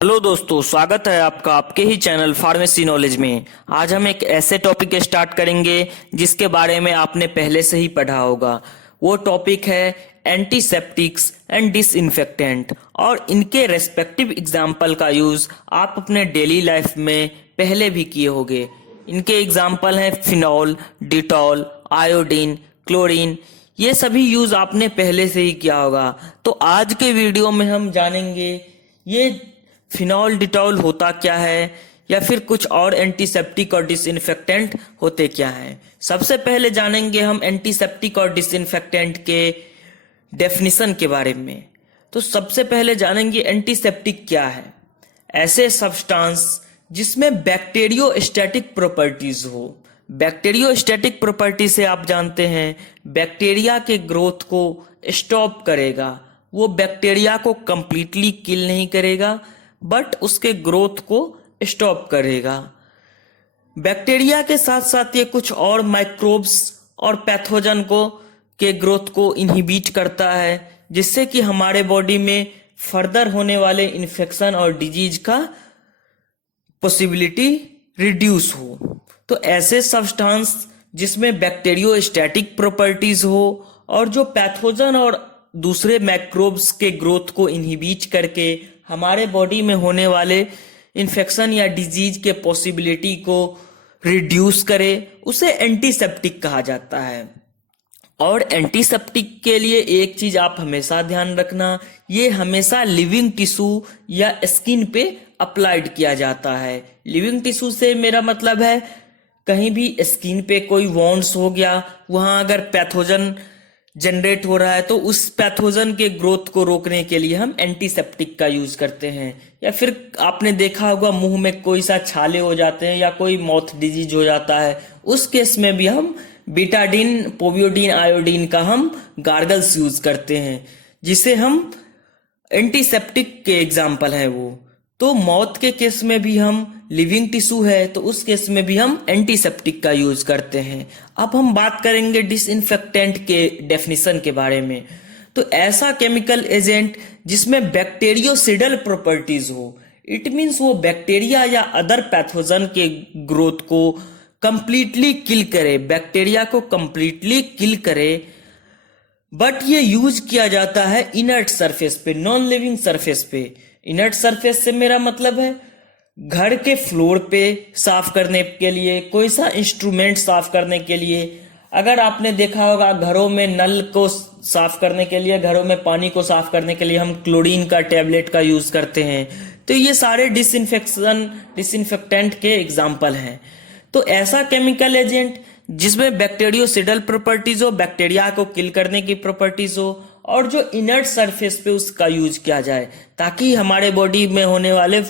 Hello दोस्तों, स्वागत है आपका आपके ही चैनल फार्मेसी नॉलेज में। आज हम एक ऐसे टॉपिक स्टार्ट करेंगे जिसके बारे में आपने पहले से ही पढ़ा होगा। वो टॉपिक है एंटीसेप्टिक्स एंड डिसइंफेक्टेंट और इनके रेस्पेक्टिव एग्जाम्पल का यूज आप अपने डेली लाइफ में पहले भी किए होंगे। इनके एग्जाम्पल हैं फिनॉल, डिटॉल, आयोडीन, क्लोरीन। ये सभी यूज आपने पहले से ही किया होगा। तो आज के वीडियो में हम जानेंगे ये फिनॉल डिटॉल होता क्या है या फिर कुछ और एंटीसेप्टिक और डिसइंफेक्टेंट होते क्या हैं। सबसे पहले जानेंगे हम एंटीसेप्टिक और डिसइंफेक्टेंट के डेफिनेशन के बारे में। तो सबसे पहले जानेंगे एंटीसेप्टिक क्या है। ऐसे सब्सटेंस जिसमें बैक्टीरियोस्टैटिक प्रॉपर्टीज हो। बैक्टीरियोस्टैटिक प्रॉपर्टी से आप जानते हैं बैक्टीरिया के ग्रोथ को स्टॉप करेगा। वो बैक्टीरिया को कंप्लीटली किल नहीं करेगा बट उसके ग्रोथ को स्टॉप करेगा। बैक्टीरिया के साथ साथ ये कुछ और माइक्रोब्स और पैथोजन को के ग्रोथ को इनहिबिट करता है, जिससे कि हमारे बॉडी में फर्दर होने वाले इन्फेक्शन और डिजीज का पॉसिबिलिटी रिड्यूस हो। तो ऐसे सब्सटेंस जिसमें बैक्टीरियोस्टैटिक प्रॉपर्टीज हो और जो पैथोजन और दूसरे माइक्रोब्स के ग्रोथ को इनहिबिट करके हमारे बॉडी में होने वाले इन्फेक्शन या डिजीज के पॉसिबिलिटी को रिड्यूस करे, उसे एंटीसेप्टिक कहा जाता है। और एंटीसेप्टिक के लिए एक चीज आप हमेशा ध्यान रखना, ये हमेशा लिविंग टिश्यू या स्किन पे अप्लाइड किया जाता है। लिविंग टिश्यू से मेरा मतलब है कहीं भी स्किन पे कोई वॉन्ड्स हो गया, वहां अगर पैथोजन जनरेट हो रहा है तो उस पैथोजन के ग्रोथ को रोकने के लिए हम एंटीसेप्टिक का यूज करते हैं। या फिर आपने देखा होगा मुंह में कोई सा छाले हो जाते हैं या कोई माउथ डिजीज हो जाता है, उस केस में भी हम बीटाडीन, पोवियोडीन, आयोडीन का हम गार्गल्स यूज करते हैं, जिसे हम एंटीसेप्टिक के एग्जाम्पल है वो। तो मौत के केस में भी हम लिविंग टिश्यू है तो उस केस में भी हम एंटीसेप्टिक का यूज करते हैं। अब हम बात करेंगे डिसइंफेक्टेंट के डेफिनेशन के बारे में। तो ऐसा केमिकल एजेंट जिसमें बैक्टीरियोसिडल प्रॉपर्टीज हो, इट मीन्स वो बैक्टीरिया या अदर पैथोजन के ग्रोथ को कंप्लीटली किल करे, बैक्टीरिया को कंप्लीटली किल करे, बट ये यूज किया जाता है इनर्ट सरफेस पे, नॉन लिविंग सरफेस पे। इनर्ट सरफेस से मेरा मतलब है घर के फ्लोर पे साफ करने के लिए, कोई सा इंस्ट्रूमेंट साफ करने के लिए। अगर आपने देखा होगा घरों में नल को साफ करने के लिए, घरों में पानी को साफ करने के लिए हम क्लोरीन का टैबलेट का यूज करते हैं। तो ये सारे डिसइंफेक्टेंट के एग्जाम्पल हैं। तो ऐसा केमिकल एजेंट जिसमें बैक्टीरियोसिडल प्रॉपर्टीज हो, बैक्टीरिया को किल करने की प्रॉपर्टीज हो, और जो इनर्ट सरफेस पे उसका यूज किया जाए ताकि हमारे बॉडी में होने वाले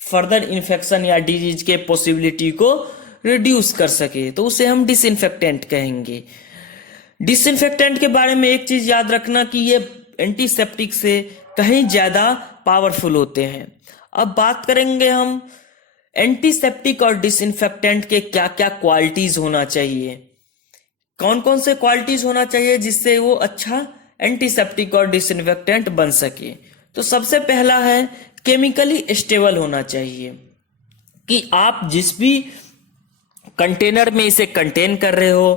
फर्दर इन्फेक्शन या डिजीज के पॉसिबिलिटी को रिड्यूस कर सके, तो उसे हम डिसइंफेक्टेंट कहेंगे। डिसइंफेक्टेंट के बारे में एक चीज याद रखना कि ये एंटीसेप्टिक से कहीं ज्यादा पावरफुल होते हैं। अब बात करेंगे हम एंटीसेप्टिक और डिसइंफेक्टेंट के क्या क्या क्वालिटीज होना चाहिए, कौन कौन से क्वालिटीज होना चाहिए जिससे वो अच्छा एंटीसेप्टिक और डिसइंफेक्टेंट बन सके। तो सबसे पहला है केमिकली स्टेबल होना चाहिए, कि आप जिस भी कंटेनर में इसे कंटेन कर रहे हो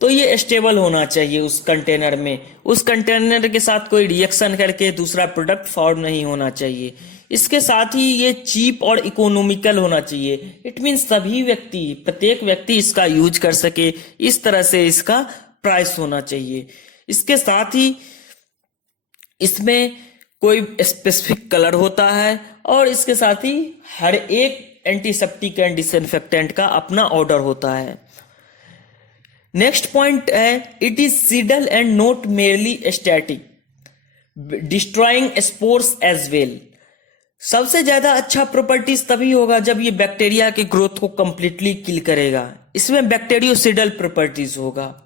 तो ये स्टेबल होना चाहिए उस कंटेनर में, उस कंटेनर के साथ कोई रिएक्शन करके दूसरा प्रोडक्ट फॉर्म नहीं होना चाहिए। इसके साथ ही ये चीप और इकोनॉमिकल होना चाहिए। इट मीन्स सभी व्यक्ति, प्रत्येक व्यक्ति इसका यूज कर सके, इस तरह से इसका प्राइस होना चाहिए। इसके साथ ही इसमें कोई स्पेसिफिक कलर होता है और इसके साथ ही हर एक एंटीसेप्टिक एंड डिसइंफेक्टेंट का अपना ऑर्डर होता है। नेक्स्ट पॉइंट है it is cidal and not merely static, destroying spores as well. सबसे ज्यादा अच्छा प्रॉपर्टीज तभी होगा जब ये बैक्टीरिया के ग्रोथ को कंप्लीटली किल करेगा। इसमें बैक्टीरियोसिडल प्रॉपर्टीज होगा।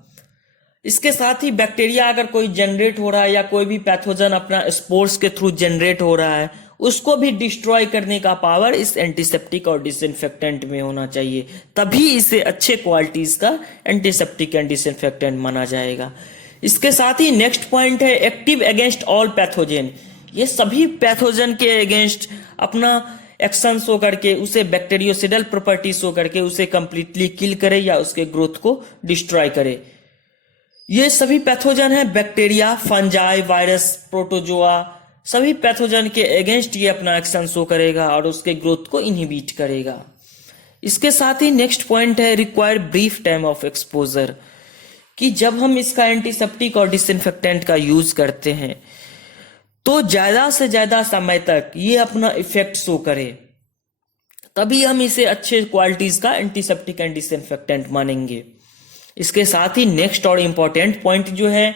इसके साथ ही बैक्टीरिया अगर कोई जनरेट हो रहा है या कोई भी पैथोजन अपना स्पोर्स के थ्रू जनरेट हो रहा है, उसको भी डिस्ट्रॉय करने का पावर इस एंटीसेप्टिक और डिसइंफेक्टेंट में होना चाहिए, तभी इसे अच्छे क्वालिटीज का एंटीसेप्टिक एंड डिसइंफेक्टेंट माना जाएगा। इसके साथ ही नेक्स्ट पॉइंट है एक्टिव अगेंस्ट ऑल पैथोजेन। ये सभी पैथोजन के अगेंस्ट अपना एक्शन शो करके उसे बैक्टीरियोसिडल प्रॉपर्टी शो करके उसे कंप्लीटली किल करे या उसके ग्रोथ को डिस्ट्रॉय करे। ये सभी पैथोजन है, बैक्टीरिया, फंजाई, वायरस, प्रोटोजोआ, सभी पैथोजन के अगेंस्ट ये अपना एक्शन शो करेगा और उसके ग्रोथ को इनहिबिट करेगा। इसके साथ ही नेक्स्ट पॉइंट है require brief time of exposure, कि जब हम इसका एंटीसेप्टिक और डिसइंफेक्टेंट का यूज करते हैं तो ज्यादा से ज्यादा समय तक ये अपना इफेक्ट शो करे, तभी हम इसे अच्छे क्वालिटीज का एंटीसेप्टिक एंड डिसइंफेक्टेंट मानेंगे। इसके साथ ही नेक्स्ट और इंपॉर्टेंट पॉइंट जो है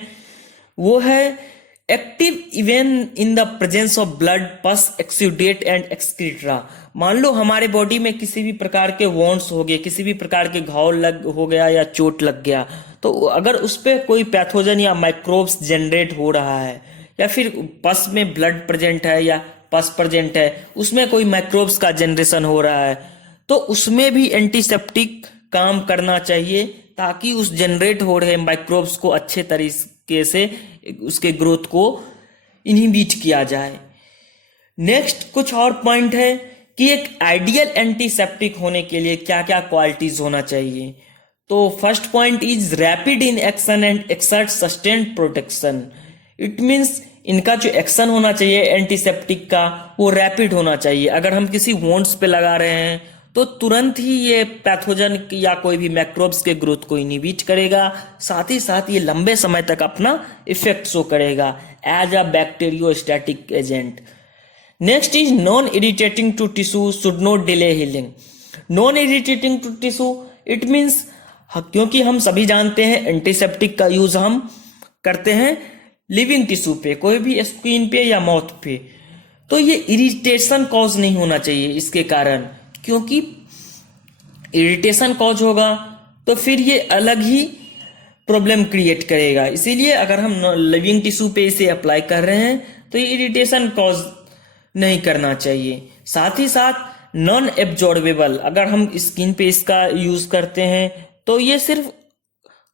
वो है active even in the presence of blood, पस, एक्सुडेट एंड एक्सक्रीट्रा। मान लो हमारे बॉडी में किसी भी प्रकार के वॉन्ड्स हो गए, किसी भी प्रकार के घाव हो गया या चोट लग गया, तो अगर उस पर कोई पैथोजन या माइक्रोब्स जनरेट हो रहा है या फिर पस में ब्लड प्रेजेंट है या पस प्रेजेंट है, उसमें कोई माइक्रोब्स का जनरेशन हो रहा है, तो उसमें भी एंटीसेप्टिक काम करना चाहिए ताकि उस जनरेट हो रहे माइक्रोब्स को अच्छे तरीके से उसके ग्रोथ को इनहिबिट किया जाए। नेक्स्ट कुछ और पॉइंट है कि एक आइडियल एंटीसेप्टिक होने के लिए क्या क्या क्वालिटीज होना चाहिए। तो first point is rapid in action and exert sustained protection. It means इनका जो एक्शन होना चाहिए एंटीसेप्टिक का वो रैपिड होना चाहिए। अगर हम किसी वोंड्स पे लगा रहे हैं तो तुरंत ही ये पैथोजन या कोई भी मैक्रोब्स के ग्रोथ को इनहिबिट करेगा, साथ ही साथ ये लंबे समय तक अपना इफेक्ट शो करेगा as a bacteriostatic agent. Next is non irritating to tissue, should not delay healing. Non irritating to tissue it means, क्योंकि हम सभी जानते हैं एंटीसेप्टिक का यूज हम करते हैं लिविंग टिश्यू पे, कोई भी स्किन पे या माउथ पे, तो ये इरिटेशन कॉज नहीं होना चाहिए इसके कारण, क्योंकि इरिटेशन कॉज होगा तो फिर ये अलग ही प्रॉब्लम क्रिएट करेगा। इसीलिए अगर हम लिविंग टिश्यू पे इसे अप्लाई कर रहे हैं तो ये इरिटेशन कॉज नहीं करना चाहिए। साथ ही साथ नॉन एब्जॉर्बेबल, अगर हम स्किन पे इसका यूज करते हैं तो ये सिर्फ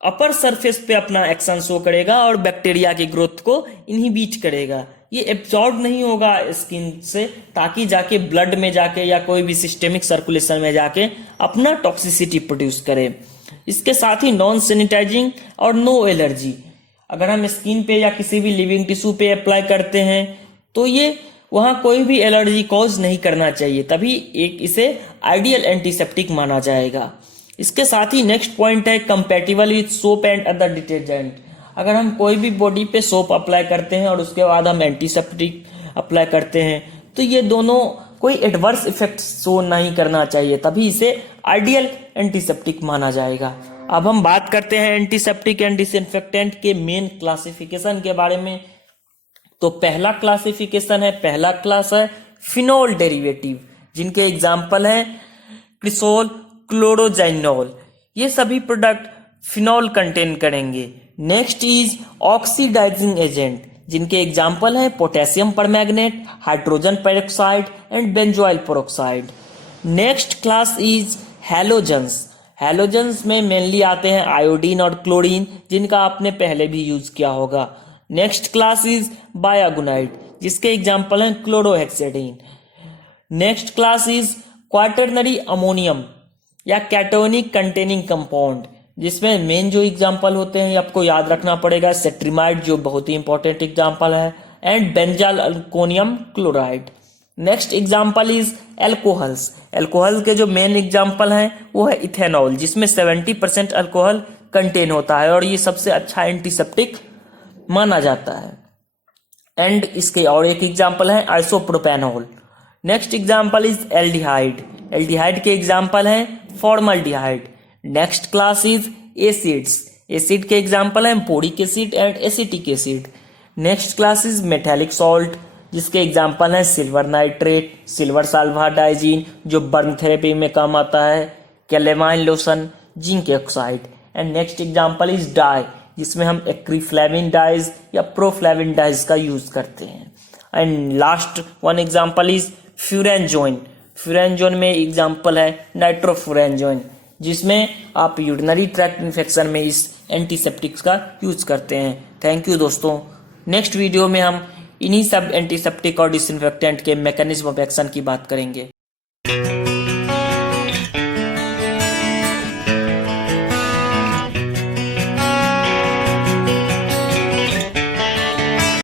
अपर सरफेस पे अपना एक्शन शो करेगा और बैक्टीरिया की ग्रोथ को इनहिबिट करेगा। ये एब्जॉर्ब नहीं होगा स्किन से, ताकि जाके ब्लड में जाके या कोई भी सिस्टेमिक सर्कुलेशन में जाके अपना टॉक्सिसिटी प्रोड्यूस करे। इसके साथ ही नॉन सैनिटाइजिंग और नो एलर्जी, अगर हम स्किन पे या किसी भी लिविंग टिश्यू पे अप्लाई करते हैं तो ये वहां कोई भी एलर्जी कॉज नहीं करना चाहिए, तभी एक इसे आइडियल एंटीसेप्टिक माना जाएगा। इसके साथ ही नेक्स्ट पॉइंट है compatible with soap and other detergent. अगर हम कोई भी बॉडी पे सोप अप्लाई करते हैं और उसके बाद हम एंटीसेप्टिक अप्लाई करते हैं तो ये दोनों कोई एडवर्स इफेक्ट शो नहीं करना चाहिए, तभी इसे आइडियल एंटीसेप्टिक माना जाएगा। अब हम बात करते हैं एंटीसेप्टिक एंड डिसइंफेक्टेंट के मेन क्लासिफिकेशन के बारे में। तो पहला क्लास है फिनोल डेरिवेटिव, जिनके एग्जाम्पल हैं क्रिसोल, क्लोरोजाइनोल। ये सभी प्रोडक्ट फिनोल कंटेन करेंगे। नेक्स्ट इज ऑक्सीडाइजिंग एजेंट, जिनके एग्जाम्पल हैं potassium permanganate, hydrogen peroxide and benzoyl peroxide. Next class is halogens. Halogens में मेनली आते हैं आयोडीन और क्लोरीन, जिनका आपने पहले भी यूज किया होगा। नेक्स्ट क्लास इज बायोगुनाइड, जिसके एग्जाम्पल हैं chlorhexidine. Next class is quaternary ammonium या कैटोनिक कंटेनिंग कंपाउंड, जिसमें मेन जो एग्जाम्पल होते हैं आपको याद रखना पड़ेगा सेट्रिमाइड, जो बहुत ही इंपॉर्टेंट एग्जाम्पल है, and benzyl alkonium chloride. Next example is alcohols. Alcohol के जो मेन एग्जाम्पल हैं वो है इथेनॉल, जिसमें 70% अल्कोहल कंटेन होता है और ये सबसे अच्छा एंटीसेप्टिक माना जाता है। एंड इसके और एक एग्जाम्पल है isopropanol. Next example is aldehyde. Aldehyde के एग्जाम्पल हैं formaldehyde. Next class is acids. Acid के एग्जाम्पल हैं boric acid and acetic acid. Next class is metallic salt, जिसके एग्जाम्पल हैं सिल्वर नाइट्रेट, सिल्वर साल्फाडाइजीन जो बर्न थेरेपी में काम आता है, calamine lotion, zinc oxide. And next example is dye, जिसमें हम एक्रीफ्लेविन डाइज या प्रोफ्लेविन डाइज का यूज करते हैं। And last one example is फ्यूरेंजोइन। फ्यूरेंजोइन में एग्जाम्पल है नाइट्रोफ्यूरेंजोइन, जिसमें आप यूरिनरी ट्रैक्ट इन्फेक्शन में इस एंटीसेप्टिक्स का यूज करते हैं। थैंक यू दोस्तों। नेक्स्ट वीडियो में हम इन्हीं सब एंटीसेप्टिक और डिसइंफेक्टेंट के मैकेनिज्म ऑफ एक्शन की बात करेंगे।